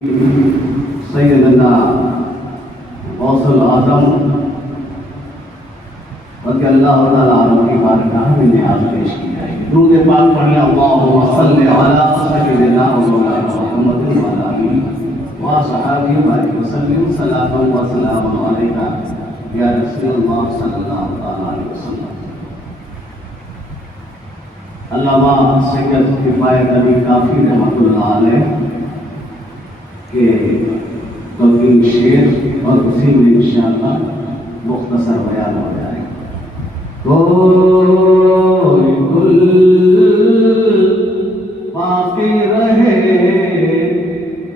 سیدنا غوث العظم رضی اللہ تعالیٰ عنہ کی بارگاہ میں نیاز پیش کی جائے گی۔ درود پاک پڑھیں اللہم صلی علی سیدنا مولانا محمد وعلی آلہ وصحبہ وسلم صلاۃ و سلام علیکہ یا رسول اللہ صلی اللہ علیہ وسلم۔ علامہ سید کفایت علی کافی رحمۃ اللہ علیہ کہ تین شعر اور اسی میں انشاءاللہ مختصر بیان ہو جائے گا۔ کوئی گل باقی رہے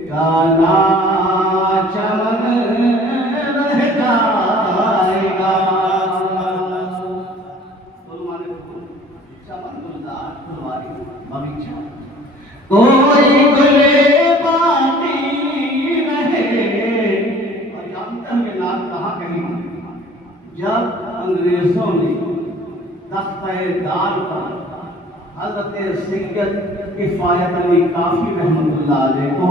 کانا چمن رہ جائے گا۔ چمن گلزار پھلواری باغیچہ کوئی گل جب انگریزوں نے تختہ دار پر حضرت سید کفایت علی کافی رحمۃ اللہ علیہ کو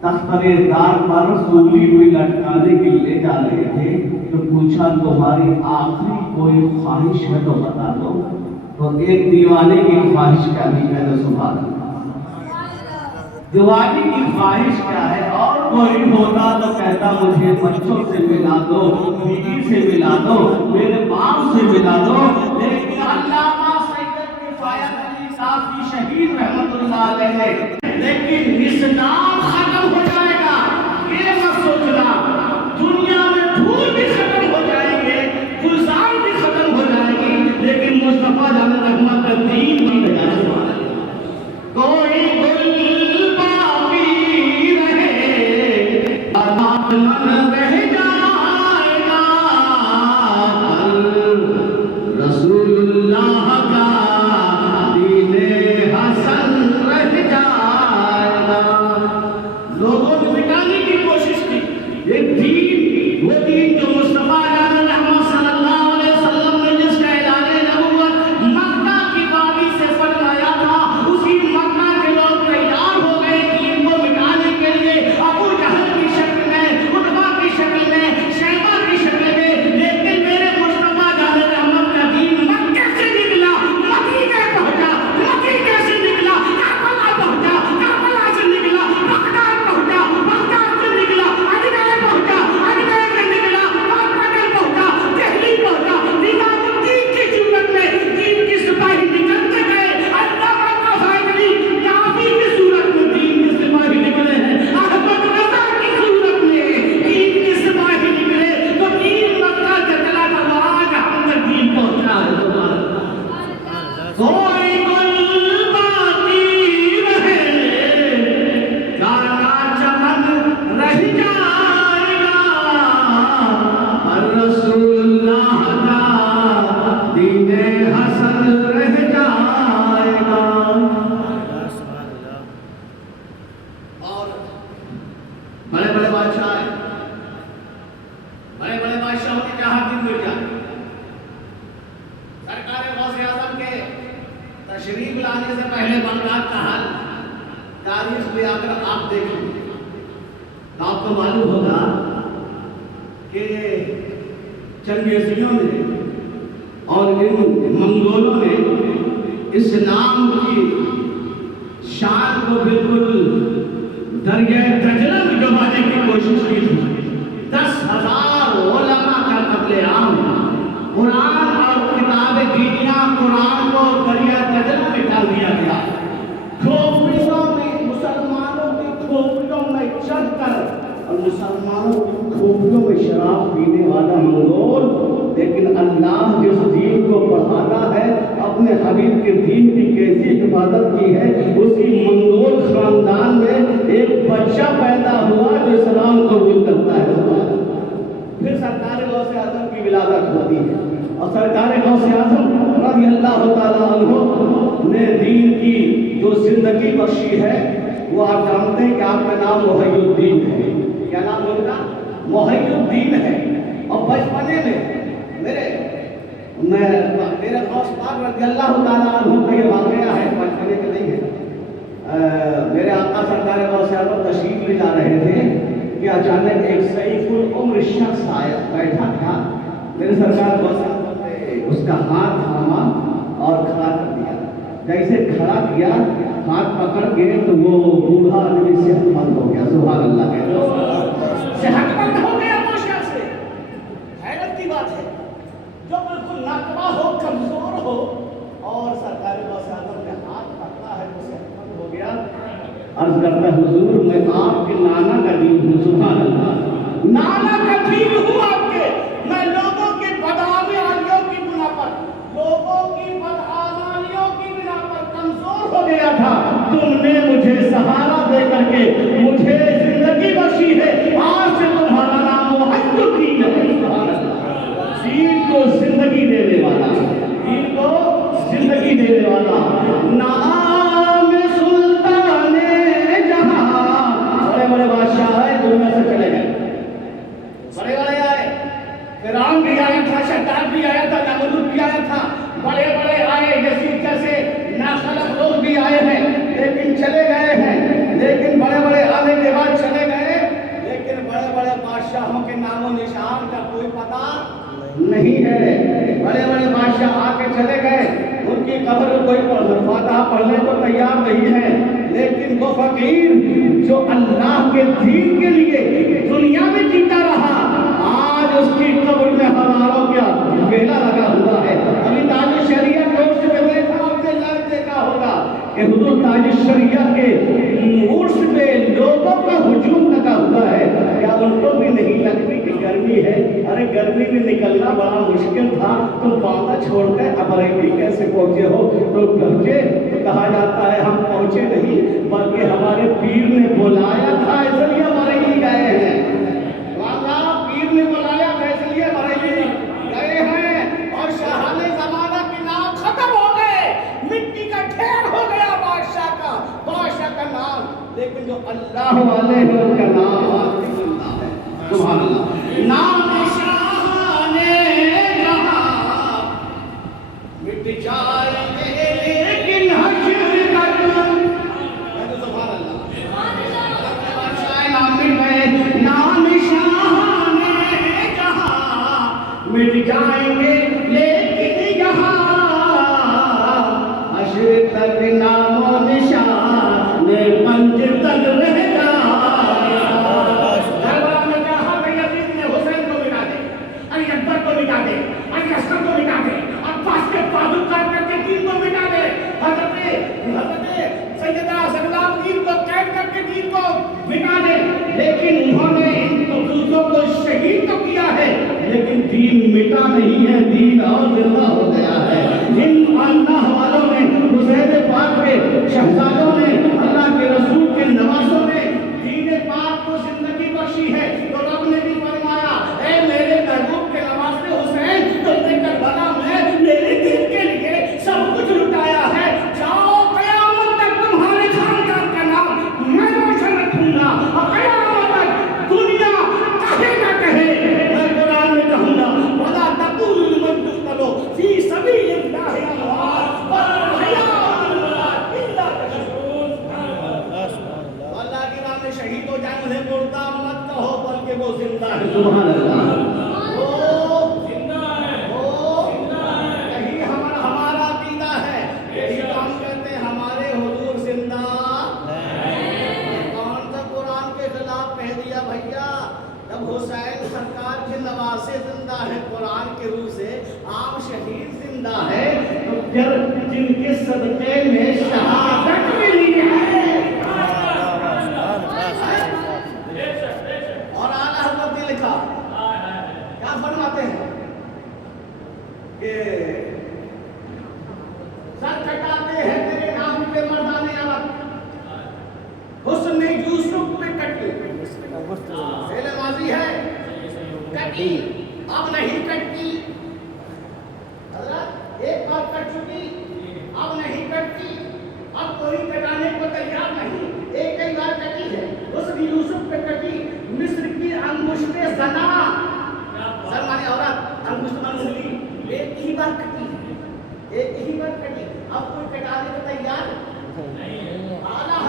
تختہ دار پر سولی ہوئی لٹکانے کے لے جا رہے تھے تو پوچھا تمہاری آخری کوئی خواہش ہے تو بتا دو۔ تو ایک دیوانے کی خواہش کیا تھی؟ ہے تو سبحان اللہ، دیوانے کی خواہش کیا ہے؟ اور کوئی ہوتا تو کہتا مجھے بچوں سے ملا دو، بیوی سے ملا دو، میرے باپ سے ملا دو۔ لیکن علامہ سید کفایت علی کافی شہید رحمۃ اللہ علیہ، لیکن اسلام ختم ہو جائے گا یہ مت سوچنا، دنیا میں پھول بھی ختم ہو جائیں گے، گلزار بھی ختم ہو جائے گی، لیکن مصطفیٰ جان رحمت کا دین بھی بجا سوال ہے۔ کوئی گل باقی رہے من رہ جائے گا، رسول اللہ کا دین حسن رہ جائے گا۔ لوگوں نے مٹانے کی کوشش کی ایک دین، وہ دین جو مصطفیٰ جان رحمت صلی اللہ علیہ وسلم نے جس کا اعلان نبوت مکہ کی وادی سے فرمایا تھا، اسی مکہ کے لوگ تیار ہو گئے دین کو مٹانے کے لیے، ابو جہل کی شکل میں، عتبہ کی شکل میں، شیبہ کی شکل میں، لیکن میرے مصطفیٰ جان رحمت کا دین مکہ سے نکلا، مدینے پہنچا، مدینے سے نکلا کربلا پہنچا، کربلا سے نکلا بغداد پہنچا، بغداد سے نکلا اجمیر پہنچا، اجمیر سے نکلا پٹن پہنچا، دہلی پہنچا۔ نظام الدین کی صورت میں دین کی سپاہی نکلتے گئے، علامہ کفایت علی کافی کی صورت میں دین کے سپاہی نکلے ہیں، احمد رضا کی صورت میں دین کے سپاہی نکلے، تو دین مکہ سے چلا تھا، آج ہم تک دین پہنچا ہے۔ کوئی گل باقی رہے کانا چمن رہ جائے گا، رسول اللہ کا دین حسن رہ جائے گا۔ اور بڑے بڑے بادشاہ ہیں، بڑے بڑے بادشاہوں نے کہا دن مل جائے۔ سرکار غوث اعظم کے تشریف لانے سے پہلے بغداد کا حال تاریخ میں اگر آپ دیکھیں تو آپ کو معلوم ہوگا کہ چنگیزیوں نے اور ان منگولوں نے اسلام کی شان کو بالکل دریائے دجلہ میں ڈبانے کی کوشش کی تھی۔ 10,000 علماء کا قتل عام، قرآن اور کتاب دینیہ قرآن کو دریائے دجلہ میں ڈال دیا گیا۔ کھوپڑیوں میں مسلمانوں کی کھوپڑیوں میں چڑھ کر اور مسلمانوں کی کھوپڑیوں میں شراب پینے والا منگول، لیکن اللہ جس دین کو پڑھانا ہے، اپنے حبیب کے دین کی کیسی حفاظت کی ہے، اسی منگول خاندان میں ایک بچہ پیدا ہوا جو اسلام قبول کرتا ہے۔ پھر سرکار غوث اعظم کی ولادت ہوتی ہے، اور سرکار غوث اعظم رضی اللہ تعالیٰ عنہ نے دین کی جو زندگی بخشی ہے، وہ آپ جانتے ہیں کہ آپ کا نام محی الدین ہے۔ کیا نام ہوگا؟ محی الدین ہے۔ اور بچپنے میں میرے غوث پاک رضی اللہ تعالیٰ عنہ کا یہ واقعہ ہے، بچپنے کے نہیں ہے، میرے آقا سرکار صاحب تشریف لے جا رہے تھے کہ اچانک ایک سیف العمر شخص آیا بیٹھا تھا. میرے سرکار صاحب نے اس کا ہاتھ تھاما اور کھڑا کر دیا. جیسے کھڑا کیا ہاتھ پکڑ کے تو وہ بوڑھا آدمی صحت مند ہو گیا. سبحان اللہ کہتے صحت مند ہو گیا وہ شخص. حیرت کی بات ہے جو بالکل ناقابہ ہو کمزور ہو اور سرکار صاحب نے ہاتھ پکڑا ہے وہ صحت مند ہو گیا. عرض کرتا ہے حضور میں آپ کے نانا کا دین ہوں. سبحان اللہ. نانا کا دین ہوں آپ کے. میں لوگوں کی بدعمالیوں کی بنا پر کمزور ہو گیا تھا. تم نے مجھے سہارا دے کر کے مجھے زندگی بخشی ہے. آج سے تمہارا نام محمد الدین ہے. سبحان اللہ. دین کو زندگی دینے والا, دین کو زندگی دینے والا. نام سلطان جہاں. بڑے بڑے بادشاہ آئے دنیا سے چلے گئے. بڑے بڑے آئے. فرعون بھی آیا تھا, شداد بھی آیا تھا, نمرود بھی آیا تھا. بڑے بڑے آئے, یزید جیسے ناخلف لوگ بھی آئے ہیں لیکن چلے گئے ہیں. لیکن بڑے بڑے آنے کے بعد چلے گئے, لیکن بڑے بڑے بادشاہوں کے نام و نشان کا کوئی پتہ نہیں ہے. بڑے بڑے بادشاہ آ کے چلے گئے, ان کی قبر کوئی فاتحہ پڑھنے کو تیار نہیں ہے. لیکن وہ فقیر جو اللہ کے دین کے لیے دنیا میں جیتا رہا, آج اس کی قبر میں ہزاروں کا میلہ لگا ہوا ہے. ابھی تاج شریعت عرس پہ دیکھا, آپ نے لائیو دیکھا ہوگا کہ حضور تاج شریعت کے عرس پہ لوگوں کا ہجوم لگا ہوا ہے. کیا ان کو بھی نہیں لگتی کہ گرمی ہے؟ ارے گرمی میں نکلنا بڑا مشکل تھا, تم باندھا چھوڑ کر امریکی کیسے پہنچے ہو؟ تو پہنچے تو کہا جاتا ہے ہم پہنچے نہیں بلکہ ہمارے پیر نے بلایا تھا اس لیے امریکی گئے ہیں. پیر نے بلایا تھا اس لیے امریکی گئے ہیں. اور شاہان زمانہ کے نام ختم ہو گئے, مٹی کا ڈھیر ہو گیا بادشاہ کا نام. لیکن جو اللہ والے ہیں ان کا نام آج بھی زندہ ہے. سبحان اللہ. نام شاہان جہاں مٹ جائیں گے لیکن حشر تک. سبحان اللہ. بادشاہ نام مٹ گئے, نام شاہان جہاں مٹ جائیں گے لیکن یہاں حشر تک نام و نشان پنج تک رہ جائے. دربار میں کہا کہ یزید نے حسین کو مٹا دے, علی اکبر کو مٹا دے, علی اصغر کو مٹا دے, عباس کے بہادر کر کے دین کو مٹا دے, حضرت سیدہ زینب دین کو قید کر کے دین کو مٹا دے. لیکن انہوں نے ان قدوسوں کو شہید تو کیا ہے لیکن دین مٹا نہیں ہے, دین اور زندہ ہو گیا ہے. ان اللہ والوں نے, حسین پاک کے شہزادوں نے, اللہ کے رسول کے نوازوں نے دین پاک کو زندگی بخشی ہے. تو رب نے بھی فرمایا اے میرے محبوب کے نوازے حسین, تم نے کربلا میں میرے دین کے لیے سب کچھ لٹایا ہے. جاؤ قیامت تک تمہارے خاندان کا نام میں روشن رکھوں گا, اور قیامت تک دنیا کہے نہ کہے میں قرآن میں کہوں گا وَلَا تَقُولُوا لِمَنْ يُقْتَلُ فِي سَبِيلِ اللَّهِ أَمْوَاتٌ بَلْ أَحْيَاءٌ إِلَّا تَشْعُرُونَ. اللہ کی راہ میں شہید ہو جائیں انہیں مردہ مت کہو بلکہ وہ زندہ ہے. سبحان اللہ. یہی ہمارا عقیدہ ہے, یہی تو ہم کہتے ہیں ہمارے حضور زندہ. کون سا قرآن کے خلاف کہہ دیا بھیا؟ جب حسین سرکار کے نواسے زندہ ہے قرآن کے روح سے, عام شہید زندہ ہے, تو پھر جن کے صدقے میں شہادت ملی ہے. اور اعلیٰ حضرت نے لکھا, کیا فرماتے ہیں کہ سر کٹاتے ہیں تیرے نام پہ مردان عرب, حسن یوسف پہ کٹی. فعل ماضی ہے, کٹی, اب نہیں کٹتی. حضرت ایک بار کٹ چکی, اب نہیں کٹتی, اب کوئی کٹانے کو تیار نہیں. ایک کئی بار کٹی ہے, حسن یوسف پہ کٹی. مصر کی انگشت زنا, سلمانی عورت انگشت من انگلی, ایک ہی بار کٹی, ایک ہی بار کٹی, اب کوئی کٹانے کو تیار نہیں. اعلیٰ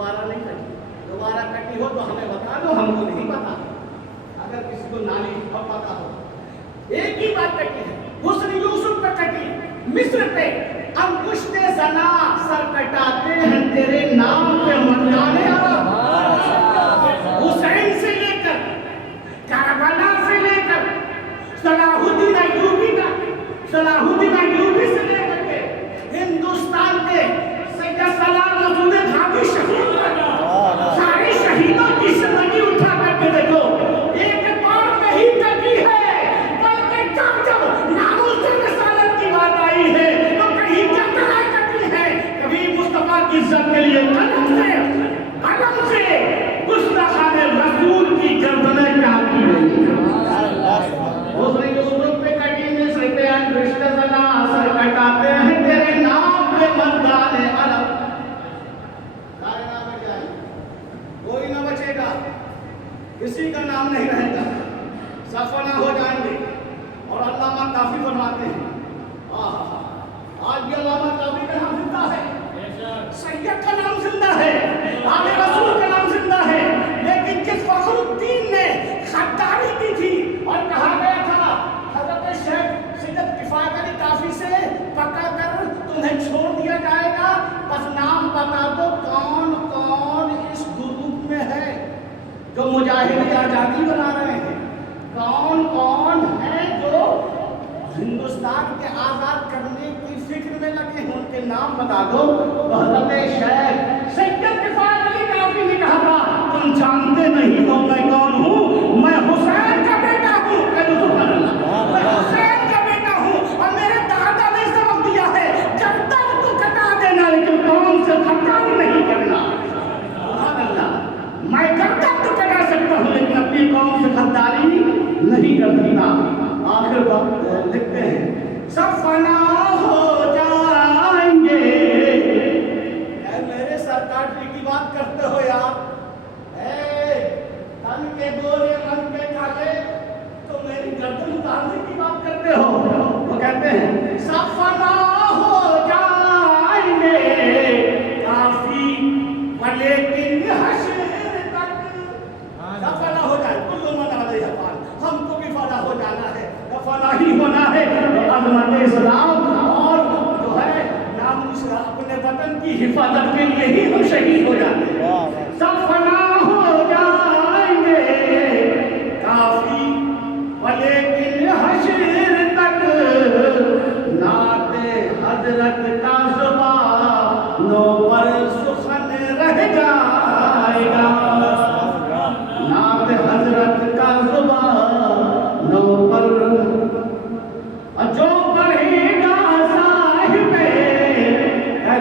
دوبارہ نہیں کٹی. دوبارہ کٹی ہو تو ہمیں بتا دو, ہم کو نہیں پتا. اگر کسی کو نانی اب پتا ہو. ایک ہی بات کٹی ہے, حسن یوسف پہ کٹی, مصر پہ. انگشت زنا سر کٹاتے ہیں تیرے نام پہ مردانے عرب. حسین سے لے کر کربلا سے لے کر صلاح الدین ایوبی تک, صلاح الدین ایوبی سے لے کر کے ہندوستان کے سید سلام مسعود غازی شہید تک سارے شہیدوں کی زندگی اٹھا کر کے دیکھو, ایک بار نہیں کٹی ہے, بلکہ جب جب ناموس رسالت کی بات آئی ہے تو کہیں جگہ کٹی ہے. کبھی مصطفیٰ کی عزت کے لیے قلم سے گستاخان رسول کی گردنیں کاٹی گئی. حسن یوسف پہ کٹی, مصر پہ انگشت زنا سر کٹاتے ہیں تیرے نام پہ مردان عرب. سارے نام بچ جائیں, کوئی نہ بچے گا, کسی کا نام نہیں رہے گا, سب فنا ہو جائیں گے. اور علامہ کافی فرماتے ہیں, آج بھی علامہ کافی کا نام زندہ ہے, سید کا نام زندہ ہے, آل رسول کا نام زندہ ہے. لیکن جس فخر الدین نے خداری کی تھی اور کہا گیا تھا حضرت شیخ سید کفایت علی کافی سے پکڑ کر تمہیں چھوڑ دیا جائے گا, بس نام بتا دو کون کون اس گروپ میں ہے جو مجاہد آزادی بنا رہے ہیں, کون کون ہے جو ہندوستان کے آزاد کرنے کی فکر میں لگے ہیں, ان کے نام بتا دو. حضرت شیخ سید کفایت علی کافی نے کہا تھا تم جانتے نہیں ہو میں کون ہوں, میں حسین کا بیٹا ہوں. میں حسین کا بیٹا ہوں اور میرے دادا نے سبق دیا ہے جب تک تو کٹا دینا لیکن قوم سے خطاری نہیں کرنا. سبحان اللہ, میں جب تک تو کٹا سکتا ہوں لیکن اپنی قوم سے خطاری نہیں کر سکتا. آخر وقت لکھتے ہیں سب فنا ہو جائیں گے. اے میرے سرکار کی بات کرتے ہو یار, تن کے گورے من کے کالے تو میری گردن اتارنے کی بات کرتے ہو. وہ کہتے ہیں سب فنا ہو جائیں گے کافی ولیکن حشر تک. سب فنا ہو جائے, کل من علیہ فان, ہم کو بھی فنا ہو جانا ہے, فنا ہی ہونا ہے. عظمت اسلام اور جو ہے نام اسلام اپنے وطن کی حفاظت کے لیے ہی ہم شہید ہو جاتے ہیں. سب فنا ہو جائیں گے کافی ولیکن حشر تک نعت حضرت کا زبانوں پر سخن رہ جائے گا. نعت حضرت کا زبانوں پر جو پڑھے گا صاحب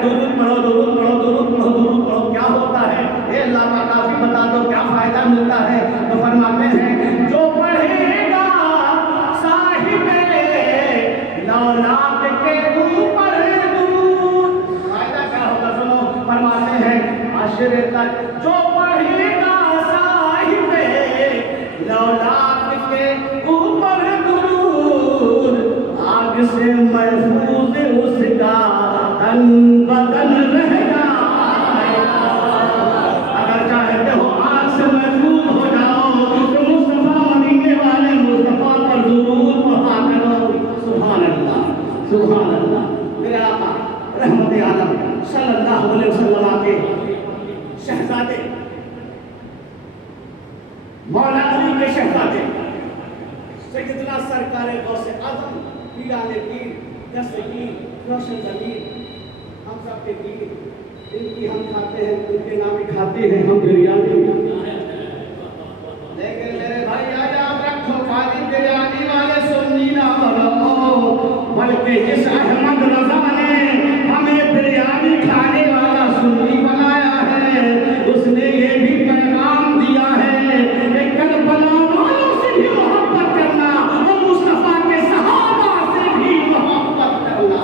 درود پڑھو, درود پڑھو, درود پڑھو, درود پڑھو. کیا ہوتا ہے اے علامہ کافی بتا دو کیا فائدہ ملتا ہے. تو فرماتے ہیں جو پڑھے گا صاحب لولاک کے اوپر درود, فائدہ کیا ہوگا سنو. فرماتے ہیں عشر تک جو پڑھے گا صاحب لولاک کے اوپر درود, آگ سے محفوظ اس کا تن بدن رہ جائے گا. اگر چاہتے ہو آگ سے محفوظ ہو جاؤ تو مصطفیٰ مدینے والے مصطفیٰ پر درود پڑھا کرو. سبحان اللہ, سبحان اللہ. میرے آقا رحمت عالم صلی اللہ علیہ وسلم کے شہزادے مولا علی کے شہزادے سیدنا سرکار غوث اعظم پیران پیر دستگیر روشن ضمیر ہم سب کے پیر, ان کی ہم کھاتے ہیں, ان کے نام کھاتے ہیں ہم بریانی. لیکن میرے بھائی آج آپ رکھو خالی بریانی والے سنی نہ بنو, بلکہ جس احمد رضا نے ہمیں بریانی کھانے والا سنی بنایا ہے اس نے یہ بھی پیغام دیا ہے کہ کربلا والوں سے بھی محبت کرنا اور مصطفیٰ کے صحابہ سے بھی محبت کرنا.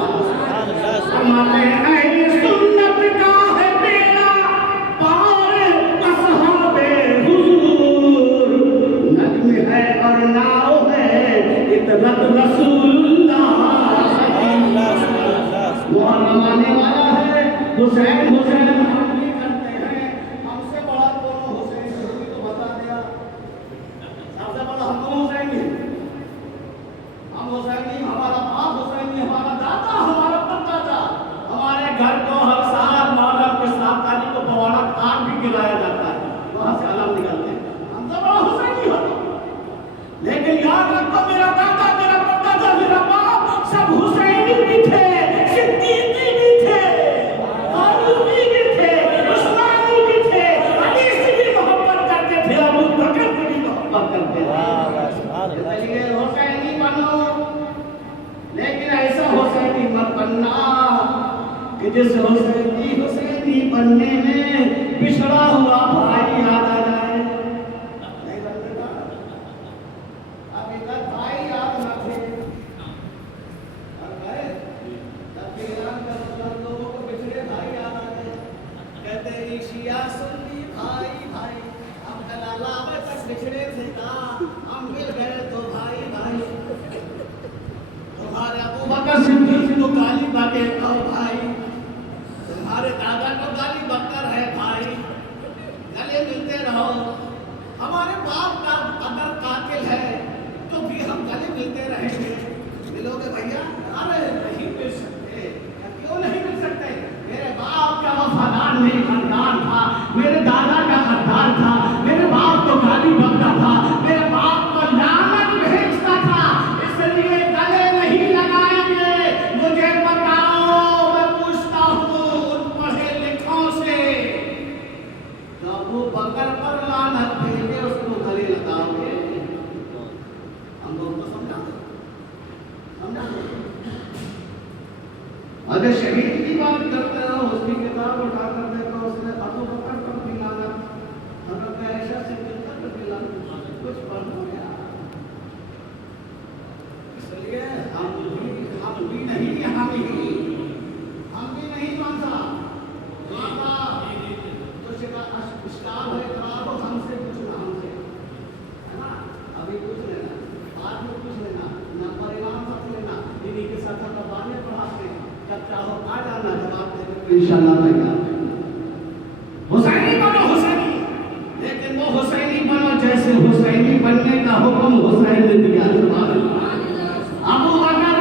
فرماتے ہیں سنت کا ہے بیڑا پار اصحاب جس حسینی بننے میں پچھڑا ہوا بھائی یاد آ جائے. نہیں بننے کا ابھی تک بھائی یاد نہ تھے اور گئے تب بھی اعلان کر لوگوں کو پچھڑے بھائی یاد آ گئے. کہتے ہیں شیعہ سنی بھائی بھائی ہم کلالہ تک بچھڑے تھے نا ہم مل گئے تو بھائی بھائی. تمہارے ابو بکر صدیق کو گالی بکے کہو بھائی, تمہارے دادا کو گالی بکر ہے بھائی, گلے ملتے رہو. ہمارے باپ کا اگر قاتل ہے تو بھی ہم گلے ملتے رہیں گے. ملو گے بھیا؟ ارے نہیں مل سکتے. کیوں نہیں مل سکتے؟ میرے باپ کا وفادار نہیں خاندان تھا, میرے دادا کا خاندان تھا, میرے باپ کو گالی بکتا تھا, میرے باپ کو لعنت بھیجتا تھا, اس لیے گلے نہیں لگائیں گے. مجھے بتاؤ, میں پوچھتا ہوں ان پڑھے لکھوں سے, جو ابو بکر پر لعنت بھیجے اس کو گلے لگاؤ گے؟ ہم لوگ کو سمجھا دو, سمجھا دو. اگر شہید کی بات کرتے ہو اس کی کتاب اٹھا کر دیکھو, اس نے ابو بکر پر بھی لعنت, حضرت عائشہ سے صدیقہ پر بھی لعنت, کچھ پڑھو گیا. اس لیے ہم بھی نہیں مانتا کچھ اشکال ہے خراب ہو ہم سے پوچھنا, ہم سے ہے نا, ابھی پوچھ لینا, بعد میں پوچھ لینا, نمبر امام رکھ لینا, انہیں کے ساتھ بانے پڑھاتے ہیں, جب چاہو آ جانا, جواب دے دیں انشاءاللہ تیار. حسینی بنو حسینی, لیکن وہ حسینی بنو جیسے حسینی بننے کا حکم حسین نے دیا. سبحان اللہ. ابو بکر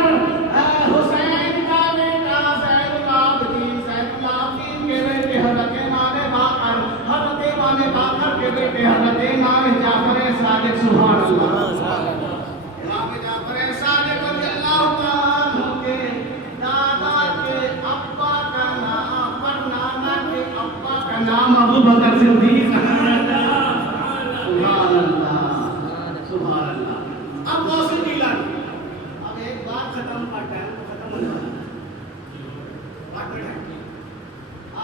حسین کا بیٹا زین العابدین, زین العابدین کے بیٹے حضرت امام باقر, حضرت امام باقر کے بیٹے حضرت امام جعفر صادق. سبحان اللہ. امام جعفر صادق رضی اللہ تعالیٰ عنہ کے دادا کے ابا کا نام پر نانا کے ابا کا نام ابو بکر صدیق. سبحان اللہ, سبحان اللہ. اب غوث الدین, اب ایک بات ختم کا ٹائم ختم ہو جائے,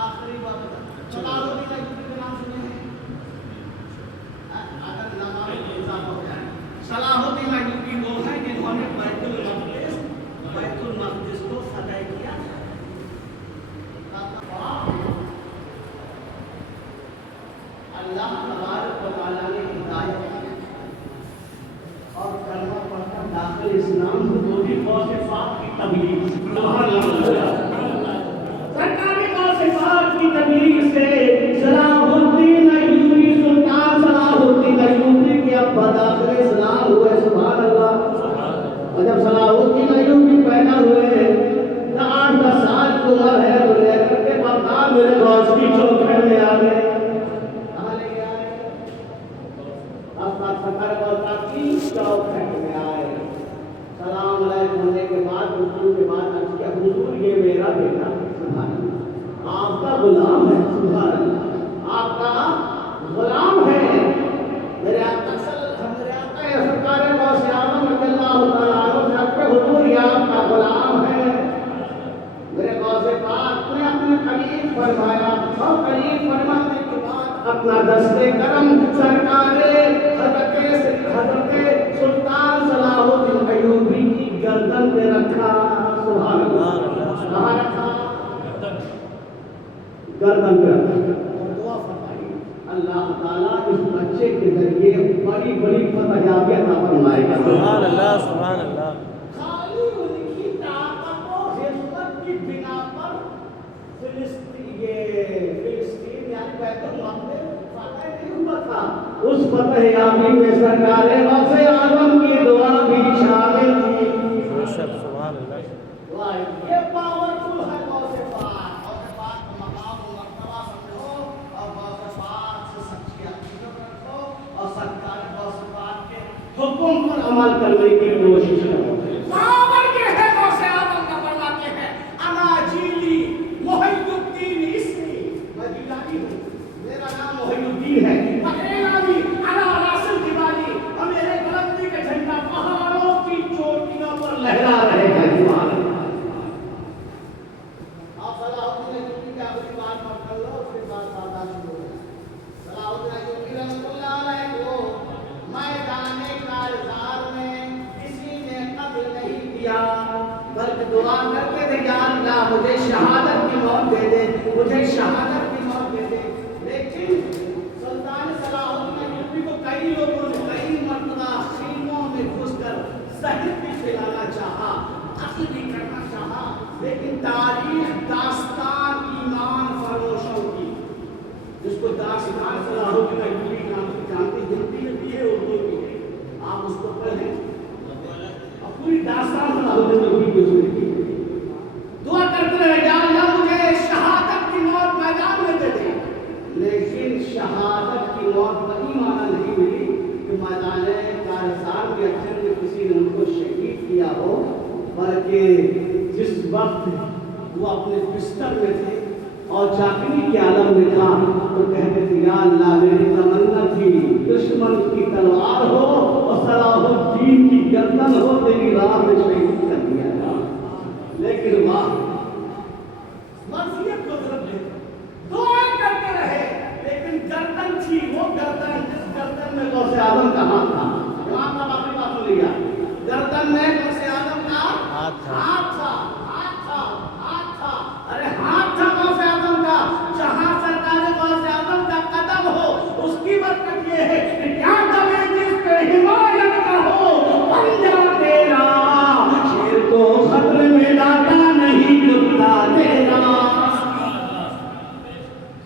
آخری بات صلاح الدین ایوبی کے نام سنے ہیں؟ اگر نماز انصاف ہو جائے, صلاح الدین ایوبی وہ ہیں جنہوں نے بیت المقدس کو فتح کیا. اللہ تبارک و تعالیٰ نے ہدایت کی اور کلمہ پڑھ کر داخل اسلام کو بھی غوث پاک کی تبلیغ. سرکاری غوث پاک کی تبلیغ سے صلاح الدین ایوبی, سلطان صلاح الدین ایوبی کے ابا داخل اسلام ہوئے. سبحان اللہ. اور جب صلاح الدین ایوبی پیدا ہوئے, 8-10 سال کی عمر ہے, تو لے کر کے بغداد میرے غوث کی چوکھٹ میں آ گئے. چوکھٹ میں آئے, سلام علیکم ہونے کے بعد رکوع کے بعد عرض کیا, حضور یہ میرا بیٹا سبحان اللہ آپ کا غلام ہے. سبحان اللہ, آپ کا غلام ہے. میرے آقا سرکار غوث اعظم رضی اللہ تعالیٰ عنہ سے آپ کے حضور یہ آپ کا غلام ہے. میرے غوث پاک نے اپنے قریب فرمایا, اور قریب فرمانے کے بعد اپنا دست کرم سرکار حضرت سلطان صلاح الدین ایوبی کی گردن پہ رکھا. سبحان اللہ. کہاں رکھا؟ گردن پہ رکھا اور دعا فرمائی, اللہ تعالیٰ اس بچے کے ذریعے بڑی بڑی فتح عطا فرمائے گا. سبحان اللہ, سبحان اللہ. خالی ان کی طاقت و ہمت کی بنا پر فلسطین یعنی بیت المقدس فتح نہیں ہوا تھا. اس فتح یابی میں سرکار غوث اعظم کی دعا بھی شامل تھی. سبحان اللہ. یہ پاورفل ہے غوث پاک. غوث پاک کا مقام و مرتبہ سمجھو, اور غوث پاک سے سچی عقیدت رکھو, اور سرکار غوث پاک کے حکم پر عمل کرنے کی کوشش کرو. پاور کے ہے غوث اعظم کا, فرماتے ہیں انا جیلی محی الدین اسمی, میں جیلانی ہوں, میرا نام محی الدین ہے. لہرا رہے ہیں. آپ صلاح مجھے شہادت کی موت دے دے، مجھے شہادت کی موت دے دے۔ لیکن سلطان صلاح الدین ایوبی کو کئی لوگوں نے کئی مرتبہ خیموں میں گھس کر زہر بھی پھیلانا چاہا، قتل بھی کرنا چاہا، لیکن تاریخ داستان ایمان فراموشوں کی، جس کو داستان صلاح الدین ایوبی جانتی ہندی میں بھی ہے، اردو میں بھی ہے، آپ اس کو پڑھیں اور پوری داستان صلاح الدین ایوبی کی زندگی دعا کرتے رہے، یا اللہ مجھے شہادت کی موت میدان میں دے دے۔ لیکن شہادت کی موت وہی معنی نہیں ملی کہ میدان کارزار کے اچھر میں کسی نے ان کو شہید کیا ہو، بلکہ جس وقت وہ اپنے بستر میں تھے اور چاکنی کے عالم میں تھا تو کہتے تھے یا اللہ میری تمنا تھی دشمن کی تلوار ہو اور صلاح الدین کی گردن ہو، تیری راہ میں شہید کر دیا جائے۔ لیکن واہ مرضیت کو طرف لے دعائیں کرتے رہے، لیکن گردن تھی وہ گردن جس گردن میں غوث اعظم کا ہاتھ تھا۔ جواب کا باقی بات سن لیا، گردن میں غوث اعظم کا ہاتھ تھا، ہاتھ تھا، ہاتھ تھا، ارے ہاتھ تھا غوث اعظم کا۔ جہاں سرکار غوث اعظم کا قدم ہو اس کی برکت یہ ہے کہ کیا دمے جس پہ حمایت کا ہو پنجہ تیرا، شیر کو خطر میں لاتا نہیں کتا تیرا۔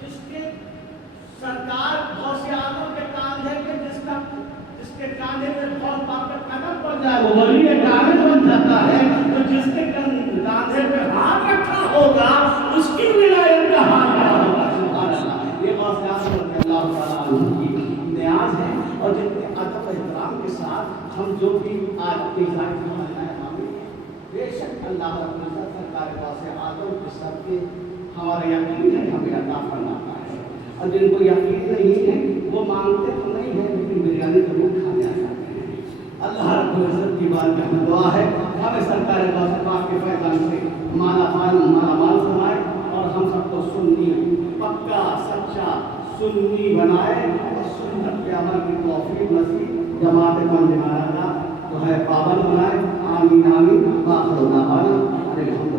جس کے سرکار غوث اعظم کے کاندھے پہ جس کے کاندھے پہ غوث پاک کا قدم پڑ جائے وہ ولی کامل بن جاتا ہے، تو جس کے کاندھے پہ ہاتھ رکھا ہوگا اس کی ولایت کا ہاتھ رکھا ہوگا۔ سبحان اللہ، یہ غوث اعظم رضی اللہ تعالیٰ عنہ کی نیاز ہے، اور جتنے ادب و احترام کے ساتھ ہم جو بھی آج اپنی ذات کی ماننا ہے بے شک اللہ رب العزت سرکار غوث اعظم کے سب کے ہمارا یقین ہے ہمیں عطا فرماتا ہے، اور جن کو یقین نہیں ہے وہ مانگتے تو نہیں ہے لیکن بریانی ضرور کھانے آ جاتے ہیں۔ اللہ رب العزت کی بات میں دعا ہے ہمیں سرکار غوث پاک کے فیضان سے مالا مال فرمائے، اور ہم سب کو سنی پکا سچا سنی بنائے، اور سنت کے عمل کی توفیق نصیب جماعت منجمانہ کا جو ہے پابند بنائے۔ آمین آمین، آخر دعوانا الحمد